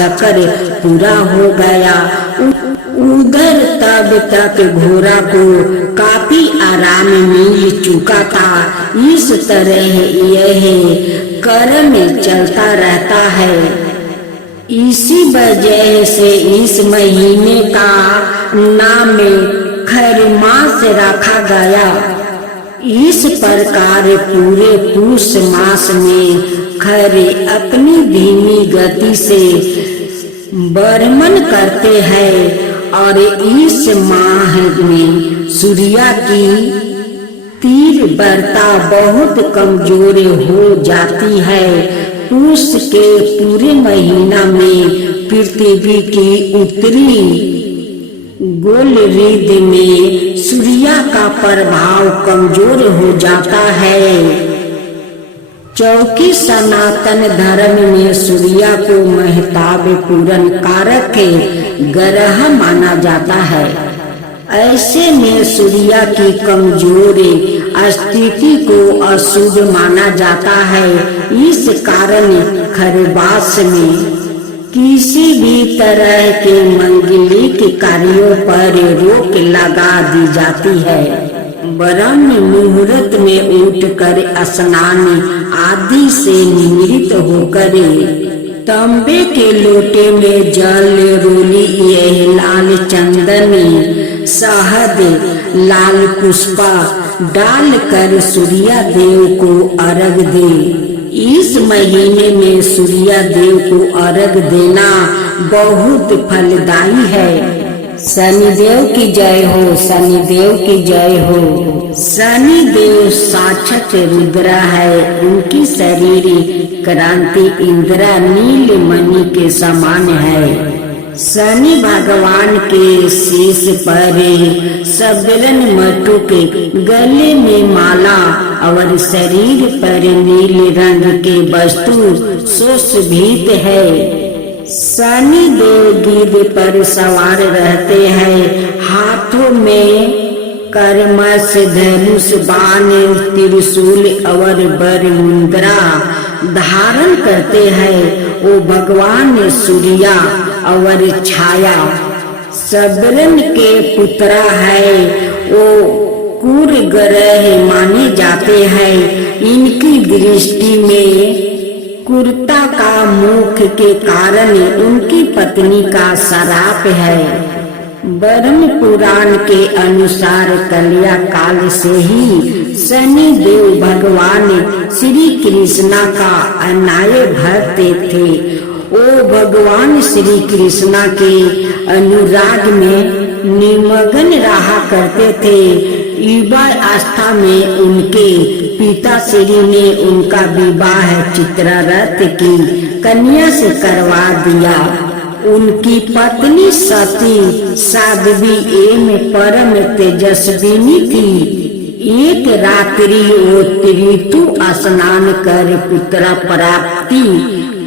चक्र पूरा हो गया। उधर तब तक घोड़ा को काफी आराम मिल चुका था। इस तरह यह क्रम चलता रहता है। इसी वजह से इस महीने का नाम खर मास रखा गया। इस प्रकार पूरे पूष मास में खर अपनी धीमी गति से भ्रमण करते हैं और इस माह में सूर्य की तीव्रता बहुत कमजोर हो जाती है। पूष के पूरे महीना में पृथ्वी की उत्तरी गोलरिध में सूर्य का प्रभाव कमजोर हो जाता है। चौकी सनातन धर्म में सूर्य को महत्वपूर्ण कारक ग्रह माना जाता है। ऐसे में सूर्य की कमजोर स्थिति को अशुभ माना जाता है। इस कारण खरवास में किसी भी तरह के मंगलिक कार्यों पर रोक लगा दी जाती है। ब्रह्म मुहूर्त में उठकर स्नान आदि से निवृत्त होकर तांबे के लोटे में जल रोली यह लाल चंदन शहद लाल पुष्पा डालकर सूर्य देव को अर्घ दे। इस महीने में सूर्य देव को अर्घ देना बहुत फलदायी है। शनिदेव की जय हो, शनिदेव की जय हो। शनिदेव साक्षात रुद्र है। उनकी शरीर क्रांति इंद्रा नील मणि के समान है। शनि भगवान के शीश पर सबरन मटुक, गले में माला और शरीर पर नील रंग के वस्तु सुशोभित है। शनि देव गिद्ध पर सवार रहते हैं। हाथों में कर्मश, धनुष, बाण, त्रिशूल और बर मुद्रा धारण करते हैं। वो भगवान सूर्य और छाया सबरन के पुत्रा है। वो कुर ग्रह माने जाते हैं। इनकी दृष्टि में कुर्ता का मुख के कारण उनकी पत्नी का श्राप है। ब्रह्म पुराण के अनुसार कलिया काल से ही शनि देव भगवान श्री कृष्णा का अनाय भक्त थे। वो भगवान श्री कृष्णा के अनुराग में निमग्न रहा करते थे। युवा आस्था में उनके पिता श्री ने उनका विवाह चित्ररथ की कन्या से करवा दिया। उनकी पत्नी सती साध्वी एवं परम तेजस्विनी थी। एक रात्रि वो त्रितु स्नान कर पुत्र प्राप्ति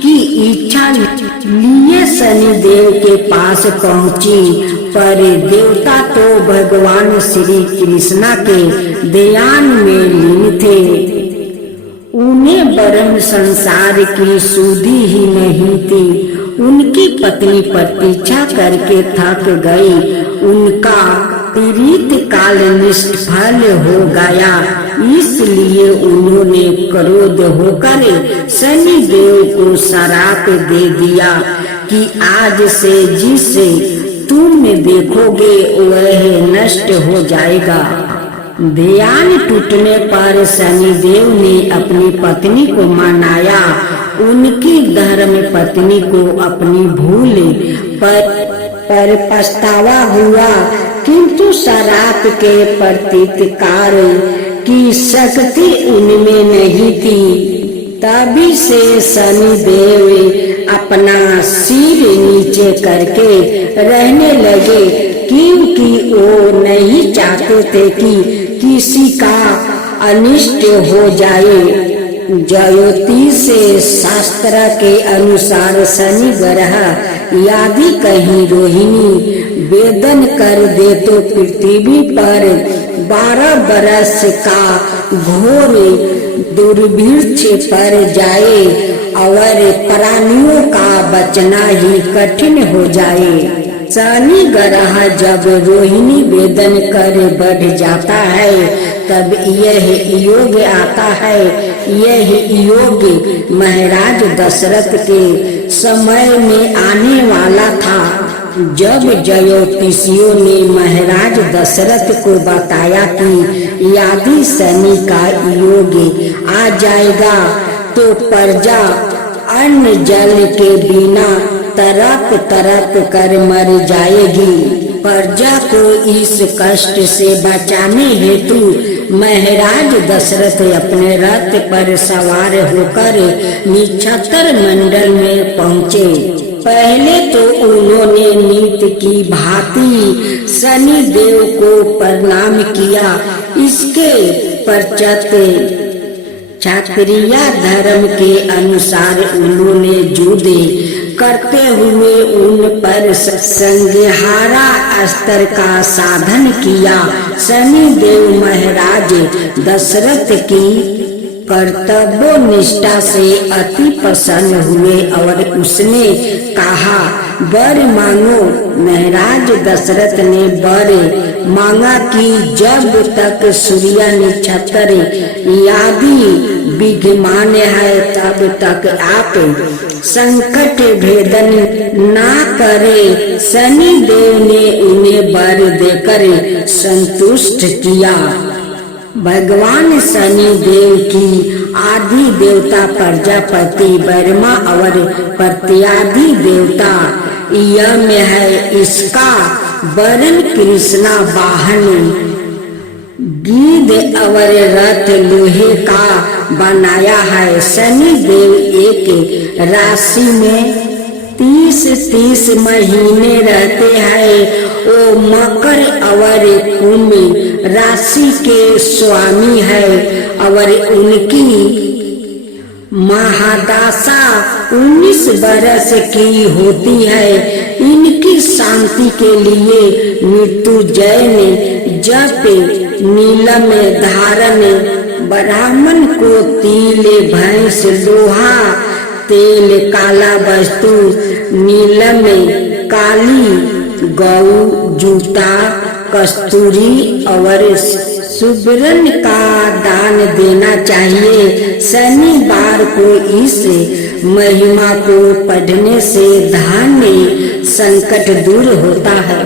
की इच्छा लिए शनिदेव के पास पहुंची, पर देवता तो भगवान श्री कृष्णा के ध्यान में लीन थे। उन्हें ब्रह्म संसार की सुधि ही नहीं थी। उनकी पत्नी प्रतीक्षा करके थक गई। उनका तीर्थ काल निष्फल हो गया। इसलिए उन्होंने क्रोध होकर शनि देव को श्राप दे दिया कि आज से जिसे तुम देखोगे वह नष्ट हो जाएगा। ध्यान टूटने पर शनिदेव ने अपनी पत्नी को मनाया। उनकी धर्म पत्नी को अपनी भूल पर पछतावा हुआ, किंतु श्राप के प्रतिकार की शक्ति उनमें नहीं थी। तभी से शनिदेव अपना सिर नीचे करके रहने लगे, क्योंकि वो नहीं चाहते थे कि किसी का अनिष्ट हो जाए। ज्योतिष शास्त्र के अनुसार शनि ग्रह यदि कहीं रोहिणी वेदन कर दे तो पृथ्वी पर 12 बरस का घोर दुर्भिक्ष पड़ जाए और प्राणियों का बचना ही कठिन हो जाए। शनि ग्रह जब रोहिणी वेदन कर बढ़ जाता है तब यह योग आता है। यह योग महाराज दशरथ के समय में आने वाला था। जब ज्योतिषियों ने महाराज दशरथ को बताया कि यदि शनि का योग आ जाएगा तो प्रजा अन्न जल के बिना तरप तरप कर मर जाएगी। प्रजा को इस कष्ट से बचाने हेतु महाराज दशरथ अपने रथ पर सवार होकर निक्षत्र मंडल में पहुँचे। पहले तो उन्होंने नीति की भांति शनि देव को प्रणाम किया। इसके पश्चात क्षत्रिय धर्म के अनुसार उन्होंने युद्ध करते हुए उन पर संहारा अस्त्र का साधन किया। शनि देव महाराज दशरथ की कर्तव्य निष्ठा से अति प्रसन्न हुए और उसने कहा, वर मांगो। महाराज दशरथ ने वर मांगा कि जब तक सूर्य नक्षत्र आदि विद्यमान है तब तक आप संकट भेदन ना करे। शनि देव ने उन्हें वर देकर संतुष्ट किया। भगवान शनि देव की आदि देवता प्रजापति ब्रह्मा और प्रत्यादि देवता यम है। इसका वर्ण कृष्णा वाहन गिद्ध और रथ लोहे का बनाया है। शनि देव एक राशि में 30-30 महीने रहते हैं। वो मकर और कुंभ राशि के स्वामी है और उनकी महादशा 19 वर्ष की होती है। इनकी शांति के लिए मृत्युंजय ने जप नीलम धारण ब्राह्मण को तिल भैंस लोहा तेल काला वस्तु नीलम काली गौ जूता कस्तूरी और सुवर्ण का दान देना चाहिए। शनिवार को इस महिमा को पढ़ने से धन संकट दूर होता है।